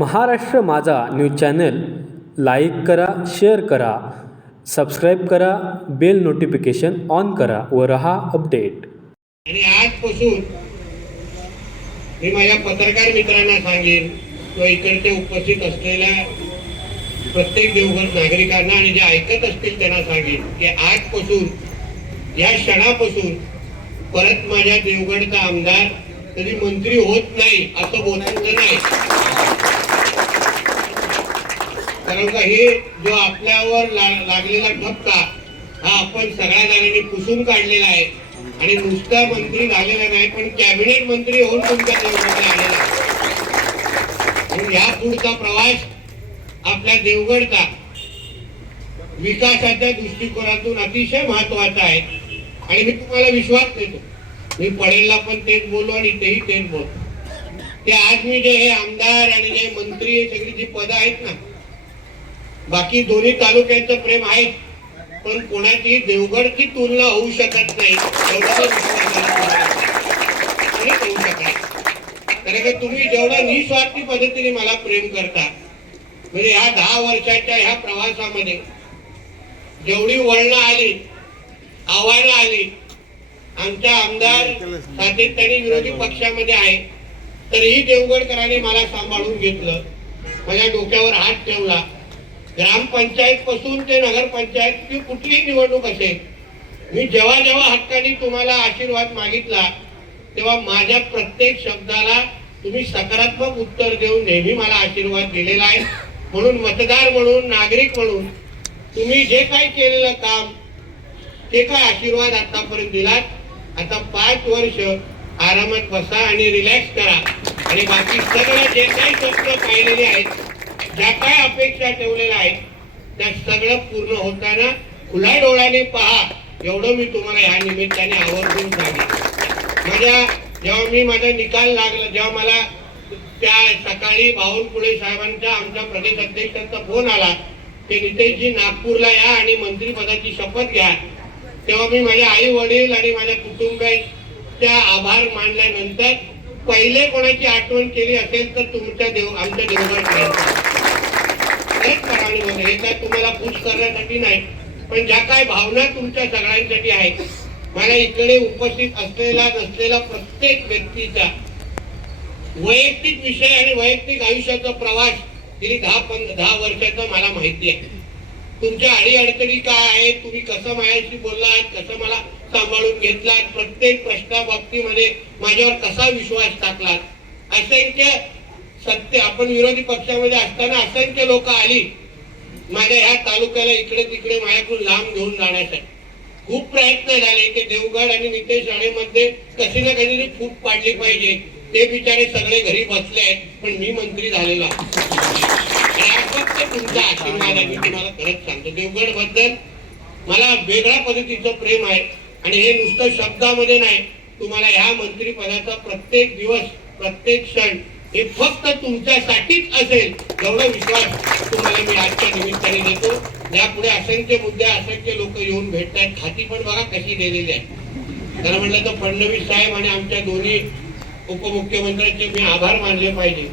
Maharashtra Majha news channel like करा share करा subscribe करा बेल नोटिफिकेशन ऑन करा व रहा अपडेट. आणि आजपासून मी माझ्या पत्रकार मित्रांना सांगेन किंवा इकडचे उपस्थित असलेल्या प्रत्येक देवगड नागरिकांना आणि जे ऐकत असतील त्यांना सांगेन की आजपासून या क्षणापासून परत माझ्या देवगडचा आमदार कधी मंत्री होत नाही असं बोलायचं नाही. कारण का हे जो आपल्यावर लागलेला ठपका हा आपण सगळ्या जणांनी पुसून काढलेला आहे. आणि नुसता मंत्री झालेला नाही पण कॅबिनेट मंत्री होऊन तुमच्या देवगडला आलेला आहे. म्हणून या पुढचा प्रवास आपल्या देवगडचा विकासाच्या दृष्टिकोनातून अतिशय महत्त्वाचा आहे. आणि मी तुम्हाला विश्वास देतो. मी पडेलला पण तेच बोलू आणि तेही तेच बोलतो ते आज मी जे हे आमदार आणि जे मंत्री हे सगळी जी पदं आहेत ना बाकी दोन्ही तालुक्यांचं प्रेम आहे पण कोणाची देवगडची तुलना होऊ शकत नाही होऊ शकत कारण का तुम्ही जेवढा निस्वार्थी पद्धतीने मला प्रेम करता म्हणजे ह्या दहा वर्षाच्या ह्या प्रवासामध्ये जेवढी वळणं आली आव्हानं आली आमच्या आमदार सातत्याने विरोधी पक्षामध्ये आहे तरीही देवगडकरांनी मला सांभाळून घेतलं माझ्या डोक्यावर हात ठेवला ग्रामपंचायत पासून ते नगरपंचायतची कुठलीही निवडणूक असेल मी जेव्हा जेव्हा हक्काने तुम्हाला आशीर्वाद मागितला तेव्हा माझ्या प्रत्येक शब्दाला तुम्ही सकारात्मक उत्तर देऊन नेहमी मला आशीर्वाद दिलेला आहे. म्हणून मतदार म्हणून नागरिक म्हणून तुम्ही जे काही केलेलं काम ते काय आशीर्वाद आतापर्यंत दिलात? आता पाच वर्ष आरामात बसा आणि रिलॅक्स करा. आणि बाकी सगळं जे काही स्वप्न पाहिलेले आहेत ज्या काय अपेक्षा ठेवलेल्या आहेत त्या सगळं पूर्ण होताना खुल्या डोळ्याने पहा. एवढं मी तुम्हाला ह्या निमित्ताने आवर्जून सांगितलं माझ्या जेव्हा मी माझा निकाल लागला जेव्हा मला त्या सकाळी बावनकुळे साहेबांचा आमच्या प्रदेश अध्यक्षांचा फोन आला ते नितेशजी नागपूरला या आणि मंत्रीपदाची शपथ घ्या. तेव्हा मी माझ्या आई वडील आणि माझ्या कुटुंबाच्या आभार मानल्यानंतर पहिले कोणाची आठवण केली असेल तर तुमच्या देव आमच्या देवघर करावी तुम्हाला खुश करण्यासाठी नाही पण ज्या काय भावना तुमच्या सगळ्यांसाठी आहेत मला इकडे उपस्थित असलेला नसलेला प्रत्येक व्यक्तीचा वैयक्तिक विषय आणि वैयक्तिक आयुष्याचा प्रवास गेली दहा पंधरा दहा वर्षाचा मला माहिती आहे. तुमच्या अडी अडचणी काय आहेत तुम्ही कसं माझ्याशी बोललात कसं मला सांभाळून घेतलात प्रत्येक प्रश्ना बाबतीमध्ये माझ्यावर कसा विश्वास टाकलात? असंख्य सत्य आपण विरोधी पक्षामध्ये असताना असंख्य लोक आली माझ्या ह्या तालुक्याला इकडे तिकडे माझ्याकडून लांब घेऊन जाण्यासाठी खूप प्रयत्न झाले की देवगड आणि नितेश राणेमध्ये कशी ना कधी फूट पाडली पाहिजे. ते बिचारे सगळे घरी बसले आहेत पण मी मंत्री झालेलो आहे. फक्त तुमचा आशीर्वाद आहे मी तुम्हाला खरंच सांगतो. देवगडबद्दल मला वेगळ्या पद्धतीचं प्रेम आहे. आणि हे नुसतं शब्दामध्ये नाही तुम्हाला ह्या मंत्रिपदाचा प्रत्येक दिवस प्रत्येक क्षण हे फक्त तुमच्यासाठीच असेल एवढा विश्वास तुम्हाला मी आजच्या निमित्ताने देतो. यापुढे असंख्य मुद्दे असंख्य लोक येऊन भेटतात. खाती पण बघा कशी दिलेली आहे. खरं म्हटलं तर फडणवीस साहेब आणि आमच्या दोन्ही उपमुख्यमंत्र्यांचे मी आभार मानले पाहिजे.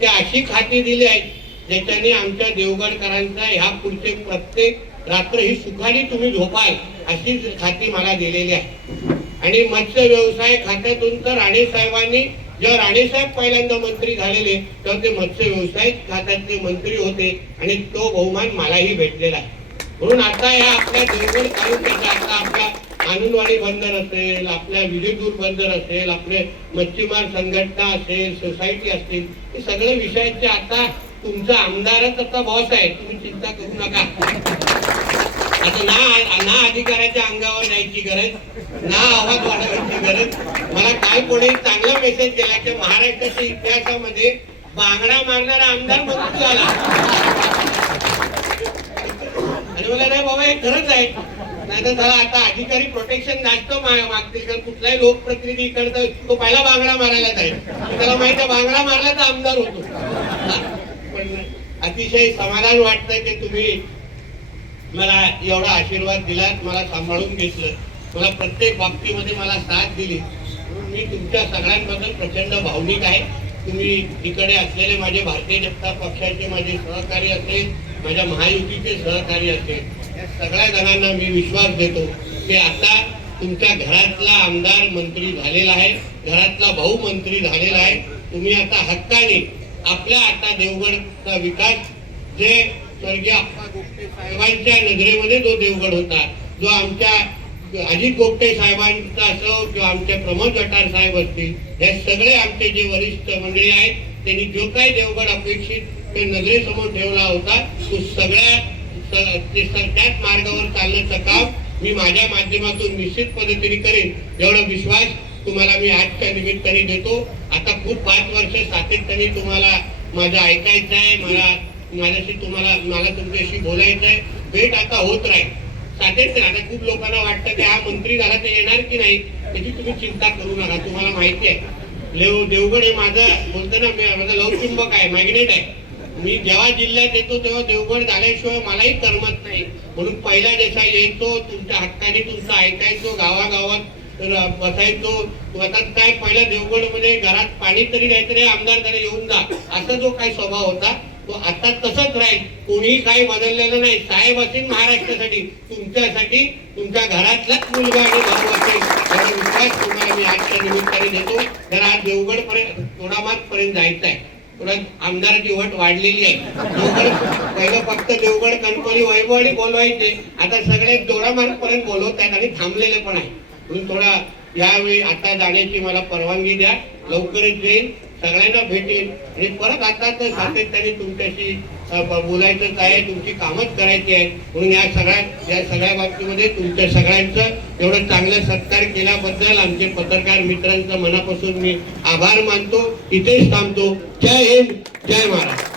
ते अशी खाती दिली आहेत ज्याच्याने आमच्या देवगडकरांचा ह्या पुढचे प्रत्येक रात्र ही सुखाने तुम्ही झोपाल अशी खाती मला दिलेली आहे. आणि मत्स्य व्यवसाय खात्यातून तर राणे साहेबांनी जेव्हा राणेसाहेब पहिल्यांदा मंत्री झालेले तेव्हा ते मत्स्य व्यवसाय खात्यातले मंत्री होते आणि तो बहुमान मलाही भेटलेला आहे. म्हणून आता या आपल्या देवगड तालुक्याचा आता आपल्या आनंदवाडी बंदर असेल आपल्या विजयपूर बंदर असेल आपले मच्छीमार संघटना असेल सोसायटी असतील हे सगळे विषयाचे आता तुमचा आमदारच आता बॉस आहे. तुम्ही चिंता करू नका. आता ना ना अधिकाऱ्याच्या अंगावर न्यायची गरज ना आवाज वाढवायची गरज. मला काल कोणी चांगला मेसेज केला की महाराष्ट्राच्या इतिहासामध्ये बांगडा मारणारा आमदार मंत्री झाला आणि मला नाही बाबा हे खरंच आहे. नाही तर त्याला आता अधिकारी प्रोटेक्शन जास्त मागतील कारण कुठलाही लोकप्रतिनिधी इकडचा तो पहिला बांगडा मारायला जाईल. त्याला माहिती आहे बांगडा मारला तर आमदार होतो. पण अतिशय समाधान वाटतंय की तुम्ही मला एवढा आशीर्वाद दिलात मला सांभाळून घेतलं. मला प्रत्येक बाबतीमध्ये मला साथ दिली. मी तुमच्या सगळ्यांबद्दल प्रचंड भावनिक आहे. तुम्ही इकडे असलेले माझे भारतीय जनता पक्षाचे माझे सहकारी असेल माझ्या महायुतीचे सहकारी असेल या सगळ्या जणांना मी विश्वास देतो की आता तुमच्या घरातला आमदार मंत्री झालेला आहे घरातला भाऊ मंत्री झालेला आहे. तुम्ही आता हक्काने आपल्या आता देवगडचा विकास जे स्वर्गीय आप्पा गोपटे साहेबांच्या नजरेमध्ये जो देवगड होता जो आमच्या अजित गोपटे साहेबांचा असो किंवा आमचे प्रमोद गटार साहेब असतील हे सगळे आमचे जे वरिष्ठ मंडळी आहेत त्यांनी जो काही देवगड अपेक्षित ते नजरेसमोर ठेवला होता तो सगळ्या ते त्याच मार्गावर चालण्याचं काम मी माझ्या माध्यमातून निश्चित पद्धतीने करेन. एवढा विश्वास तुम्हाला मी आजच्या निमित्ताने देतो. आता खूप पाच वर्ष सातत्याने तुम्हाला माझं ऐकायचं आहे मला माझ्याशी तुम्हाला मला तुमच्याशी बोलायचं आहे. भेट आता होत राहील सातत्य आता खूप लोकांना वाटतं की हा मंत्री झाला ते येणार की नाही त्याची तुम्ही चिंता करू नका. तुम्हाला माहिती आहे. देव देवगड हे माझं बोलतो ना माझं लवचुंबक आहे. मॅग्नेट आहे. मी जेव्हा जिल्ह्यात येतो तेव्हा देवगड झाल्याशिवाय मलाही करमत नाही. म्हणून पहिला जसा यायचो तुमच्या हक्काने तुमचं ऐकायचो गावागावात बसायचो. आता काय? पहिल्या देवगडमध्ये घरात पाणी तरी काहीतरी आमदार येऊन जा. असा जो काही स्वभाव होता तो आता तसंच राहील. कोणीही काही बदललेलं नाही. साहेब असेल महाराष्ट्रासाठी. तुमच्यासाठी तुमच्या घरातलाच मुलगा आणि भाऊ असेल त्याचा विश्वास तुम्हाला मी आजच्या निमित्ताने देतो. तर आज देवगड पर्यंत तोडामात पर्यंत जायचं आहे. परत आमदाराची वट वाढलेली आहे. देवगड पहिलं फक्त देवगड कणकोली वैभववाडी बोलवायचे. आता सगळे दोडामार्ग पर्यंत बोलवत आहेत आणि थांबलेले पण आहे. म्हणून थोडा यावेळी आता जाण्याची मला परवानगी द्या. लवकरच येईल. सगळ्यांना भेटेल. आणि परत आता तर सातत्याने तुमच्याशी बोलायचंच आहे तुमची कामच करायची आहे म्हणून या सगळ्या या सगळ्या बाबतीमध्ये तुमच्या सगळ्यांचं एवढं चांगलं सत्कार केल्याबद्दल आमचे पत्रकार मित्रांचं मनापासून मी आभार मानतो. इथेच थांबतो. जय हिंद. जय महाराष्ट्र.